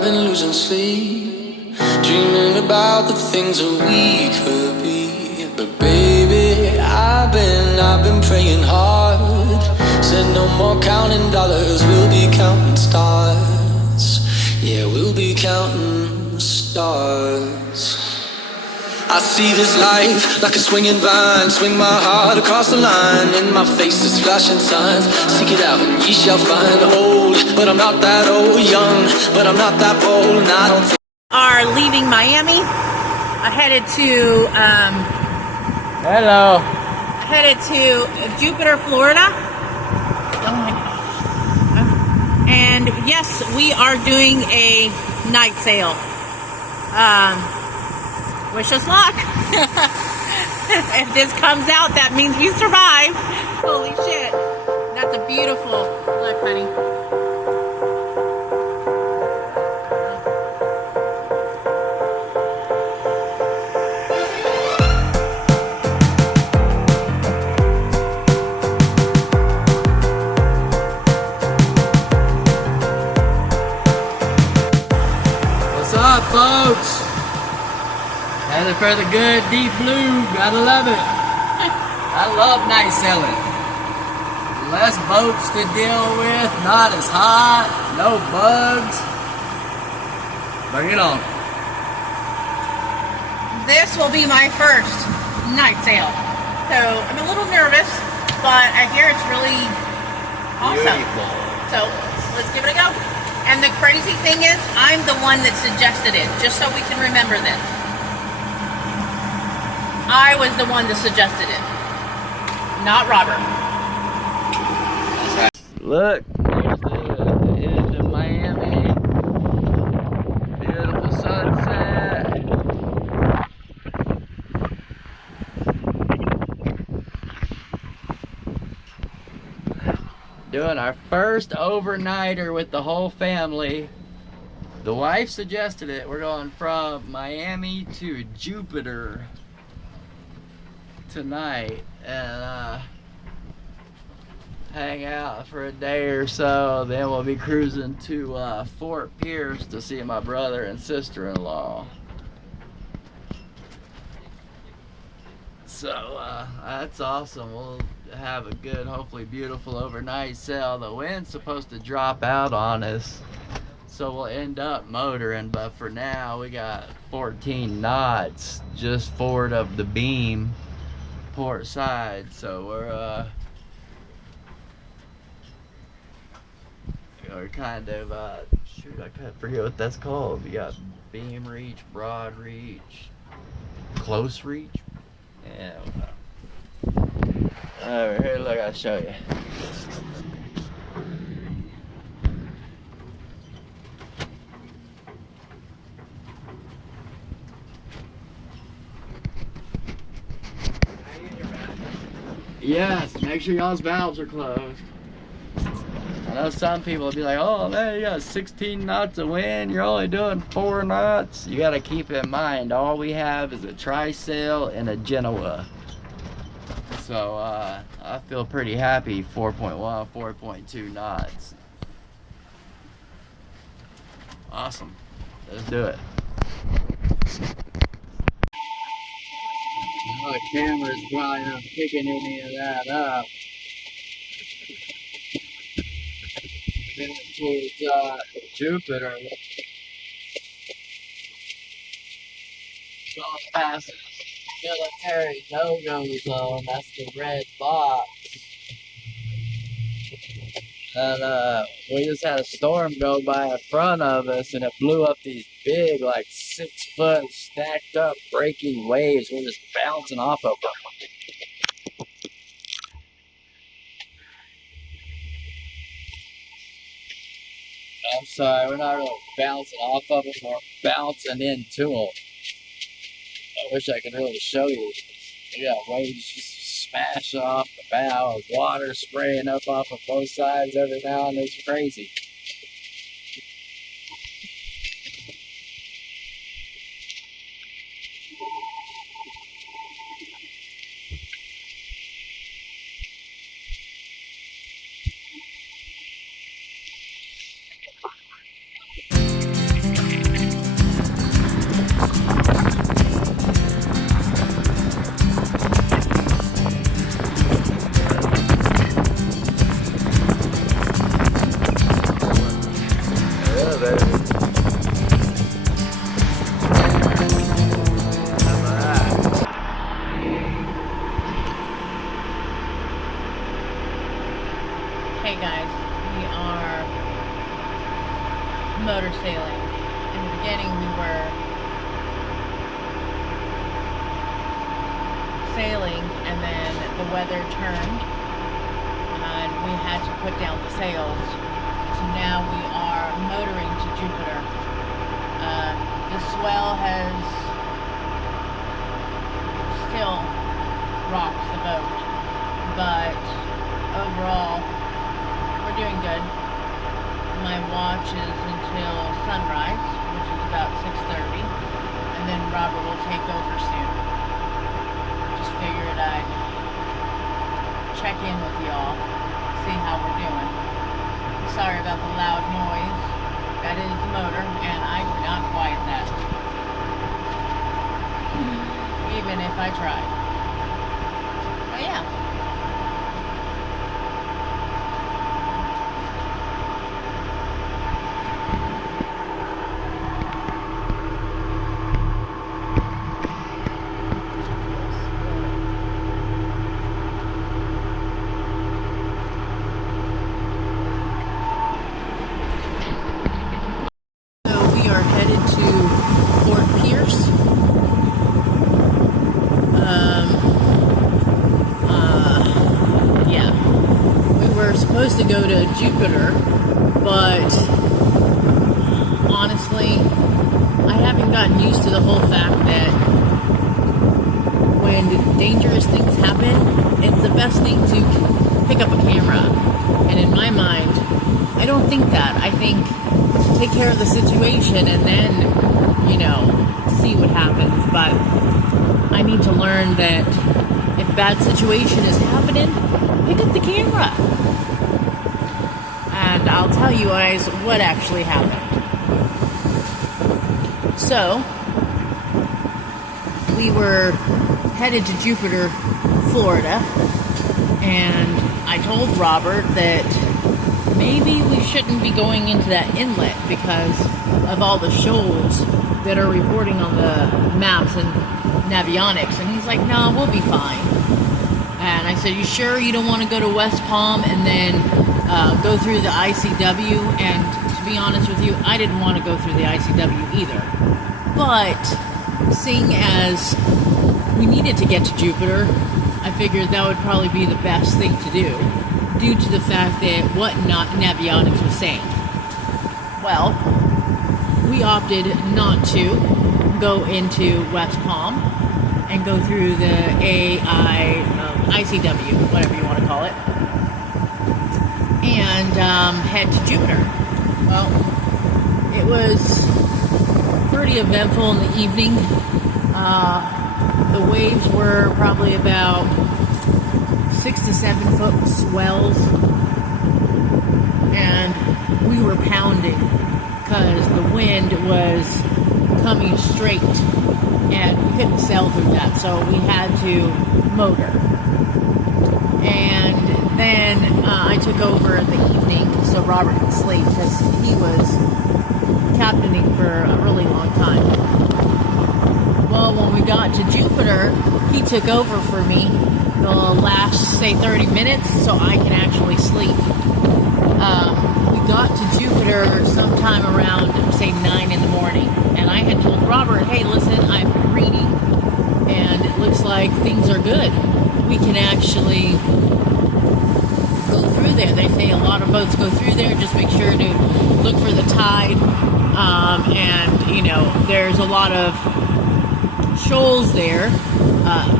I've been losing sleep, dreaming about the things that we could be. But baby, I've been praying hard. Said no more counting dollars, we'll be counting stars. Yeah, we'll be counting stars. I see this life like a swinging vine, swing my heart across the line. In my face is flashing signs, seek it out and ye shall find. Old, but I'm not that old. Young, but I'm not that bold. And I don't think are leaving Miami, headed to Hello. headed to Jupiter, Florida. Oh my gosh. And yes, we are doing a night sail. Wish us luck. If this comes out, that means we survived. Holy shit. That's a beautiful look, honey. What's up, folks? Headed for the good deep blue. Gotta love it. I love night sailing. Less boats to deal with, not as hot, no bugs. Bring it on. This will be my first night sail. So I'm a little nervous, but I hear it's really awesome. Beautiful. So let's give it a go. And the crazy thing is, I'm the one that suggested it, just so we can remember this. I was the one that suggested it, not Robert. Look, here's the end of Miami. Beautiful sunset. Doing our first overnighter with the whole family. The wife suggested it. We're going from Miami to Jupiter tonight and hang out for a day or so. Then we'll be cruising to Fort Pierce to see my brother and sister-in-law. So that's awesome. We'll have a good, hopefully beautiful overnight sail. The wind's supposed to drop out on us, so we'll end up motoring, but for now we got 14 knots just forward of the beam, port side. So we're kind of shoot, I kind of forget what that's called. You got beam reach, broad reach, close reach. Yeah. Over here, look, I'll show you. Yes, make sure y'all's valves are closed. I know some people will be like, oh man, you got 16 knots of wind, you're only doing 4 knots. You gotta keep in mind, all we have is a trysail and a Genoa. So I feel pretty happy, 4.1, 4.2 knots. Awesome, let's do it. Oh, the camera's probably not picking any of that up. Then towards Jupiter. Going past military no-go zone. That's the red box. And we just had a storm go by in front of us, and it blew up these big, like 6-foot stacked up breaking waves. We're just bouncing off of them. I'm sorry, we're not really bouncing off of them, we're bouncing into them. I wish I could really show you. We got waves just smashing off the bow, water spraying up off of both sides every now and then. It's crazy. Okay guys, we are motor sailing. In the beginning we were sailing and then the weather turned and we had to put down the sails. So now we are motoring to Jupiter. The swell has still rocked the boat, but overall we're doing good. My watch is until sunrise, which is about 6:30, and then Robert will take over soon. Just figured I'd check in with y'all, see how we're doing. Sorry about the loud noise. That is the motor, and I cannot quiet that, even if I tried. But yeah. Supposed to go to Jupiter, but honestly, I haven't gotten used to the whole fact that when dangerous things happen, it's the best thing to pick up a camera. And in my mind, I don't think that. I think take care of the situation and then, see what happens. But I need to learn that if a bad situation is happening, pick up the camera. And I'll tell you guys what actually happened. So, we were headed to Jupiter, Florida, and I told Robert that maybe we shouldn't be going into that inlet because of all the shoals that are reporting on the maps and Navionics. And he's like, no, we'll be fine. And I said, you sure you don't want to go to West Palm and then go through the ICW? And to be honest with you, I didn't want to go through the ICW either. But seeing as we needed to get to Jupiter, I figured that would probably be the best thing to do, due to the fact that what Navionics was saying. Well, we opted not to go into West Palm and go through the ICW, whatever you want to call it, and head to Jupiter. Well, it was pretty eventful in the evening. The waves were probably about 6 to 7 foot swells, and we were pounding because the wind was coming straight and we couldn't sail through that, so we had to motor. And then I took over in the evening so Robert could sleep because he was captaining for a really long time. Well, when we got to Jupiter, he took over for me the last, say, 30 minutes so I can actually sleep. We got to Jupiter sometime around, say, 9 in the morning. And I had told Robert, hey, listen, I've been reading, and it looks like things are good. We can actually go through there. They say a lot of boats go through there. Just make sure to look for the tide. And, there's a lot of shoals there,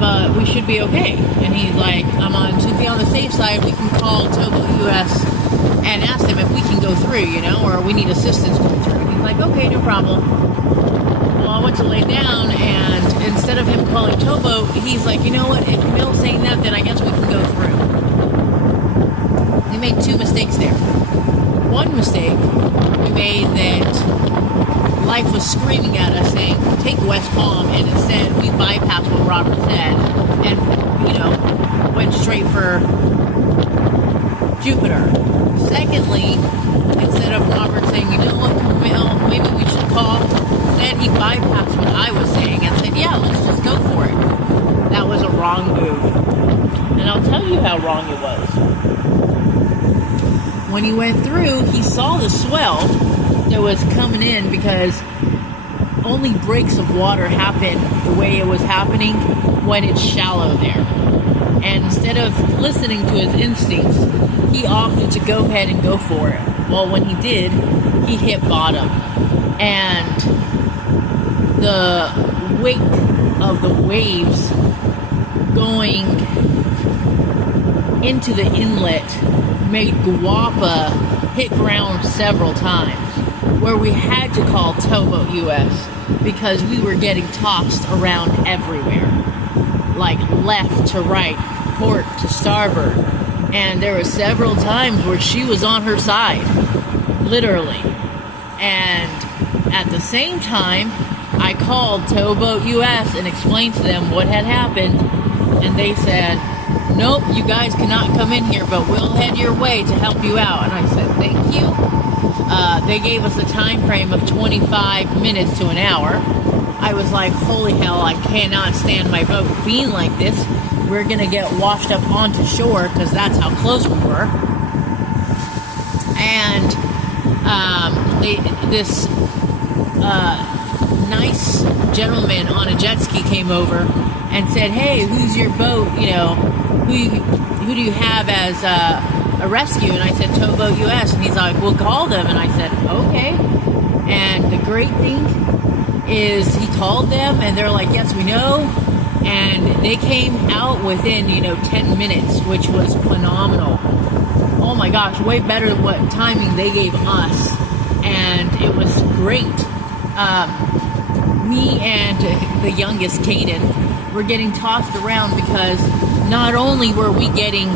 but we should be okay. And he's like, to be on the safe side, we can call Towboat US and ask them if we can go through, or we need assistance going through. He's like, okay, no problem. Well, I went to lay down, and instead of him calling Towboat, he's like, you know what, if Camille's saying that, then I guess we can go through. We made 2 mistakes there. One mistake we made that life was screaming at us saying, take West Palm, and instead we bypassed what Robert said and, went straight for Jupiter. Secondly, instead of Robert saying, you know what, Camille, maybe we should call, instead he bypassed what I was saying and said, yeah, let's just go for it. That was a wrong move. And I'll tell you how wrong it was. when he went through, he saw the swell that was coming in because only breaks of water happen the way it was happening when it's shallow there. And instead of listening to his instincts, he opted to go ahead and go for it. Well, when he did, he hit bottom. And the wake of the waves going into the inlet made Guapa hit ground several times, where we had to call Towboat US because we were getting tossed around everywhere, like left to right, port to starboard. And there were several times where she was on her side, literally. And at the same time, I called Towboat US and explained to them what had happened, and they said, nope, you guys cannot come in here, but we'll head your way to help you out. And I said, thank you. They gave us a time frame of 25 minutes to an hour. I was like, holy hell, I cannot stand my boat being like this. We're going to get washed up onto shore because that's how close we were. And this nice gentleman on a jet ski came over and said, hey, who's your boat? You know, who do you have as a rescue? And I said, Towboat US. And he's like, we'll call them. And I said, okay. And the great thing is he called them and they're like, yes, we know. And they came out within, 10 minutes, which was phenomenal. Oh my gosh, way better than what timing they gave us. And it was great. Me and the youngest, Caden, were getting tossed around because not only were we getting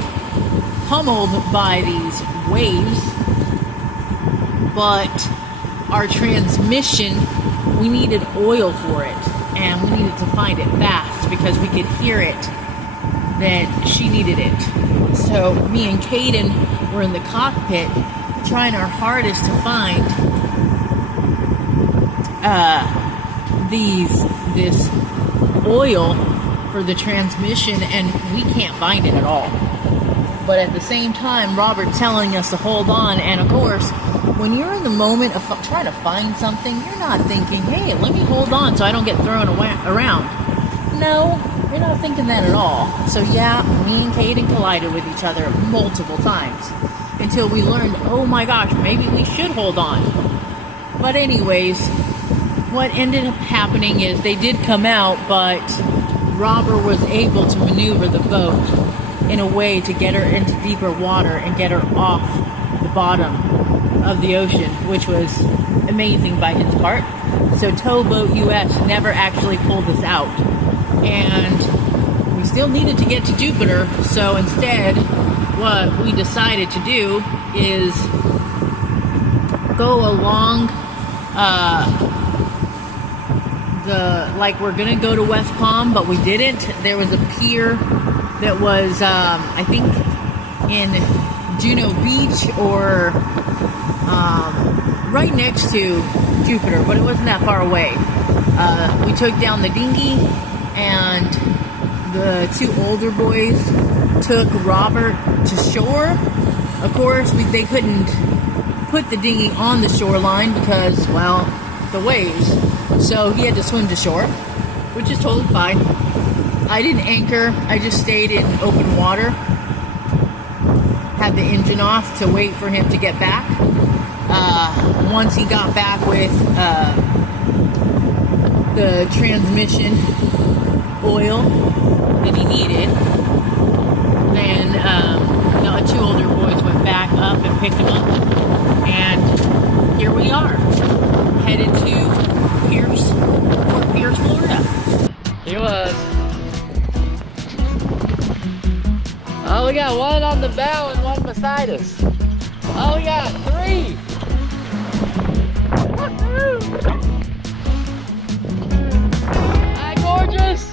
pummeled by these waves, but our transmission, we needed oil for it. And we needed to find it fast because we could hear it that she needed it. So me and Caden were in the cockpit trying our hardest to find this oil for the transmission, and we can't find it at all. But at the same time, Robert's telling us to hold on, and of course, when you're in the moment of trying to find something, you're not thinking, hey, let me hold on so I don't get thrown around. No, you're not thinking that at all. So yeah, me and Caden collided with each other multiple times until we learned, oh my gosh, maybe we should hold on. But anyways, what ended up happening is they did come out, but Robert was able to maneuver the boat in a way to get her into deeper water and get her off the bottom of the ocean, which was amazing by his part. So Towboat US never actually pulled us out. And we still needed to get to Jupiter, so instead what we decided to do is go along we're gonna go to West Palm, but we didn't. There was a pier that was I think in Juno Beach or right next to Jupiter, but it wasn't that far away. We took down the dinghy, and the two older boys took Robert to shore. Of course, they couldn't put the dinghy on the shoreline because, well, the waves. So he had to swim to shore, which is totally fine. I didn't anchor. I just stayed in open water. Had the engine off to wait for him to get back. Once he got back with the transmission oil that he needed, then the two older boys went back up and picked him up, and here we are, headed to Fort Pierce, Florida. He was. Oh, we got one on the bow and one beside us. Oh, we got three. Woo-hoo. Hi, gorgeous.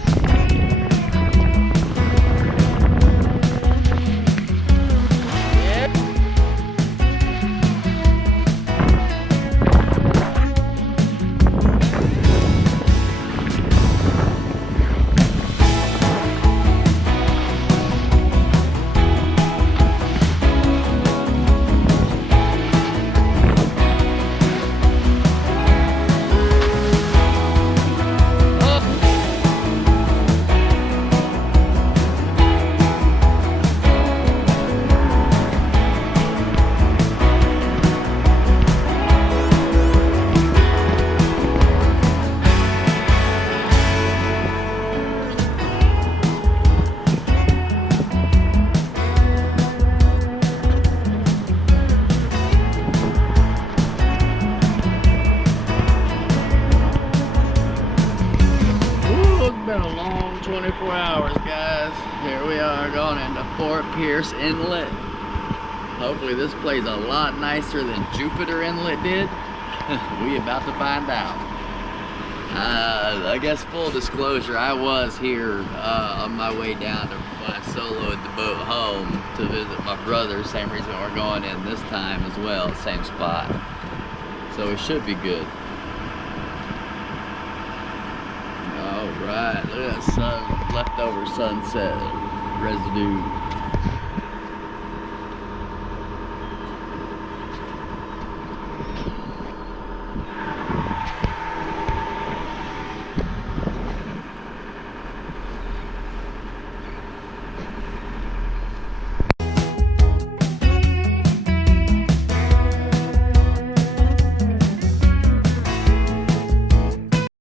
Fort Pierce Inlet. Hopefully this plays a lot nicer than Jupiter Inlet did. We about to find out. I guess full disclosure, I was here on my way down to when I soloed the boat home to visit my brother. Same reason we're going in this time as well, same spot. So it should be good. All right, look at that leftover sunset residue.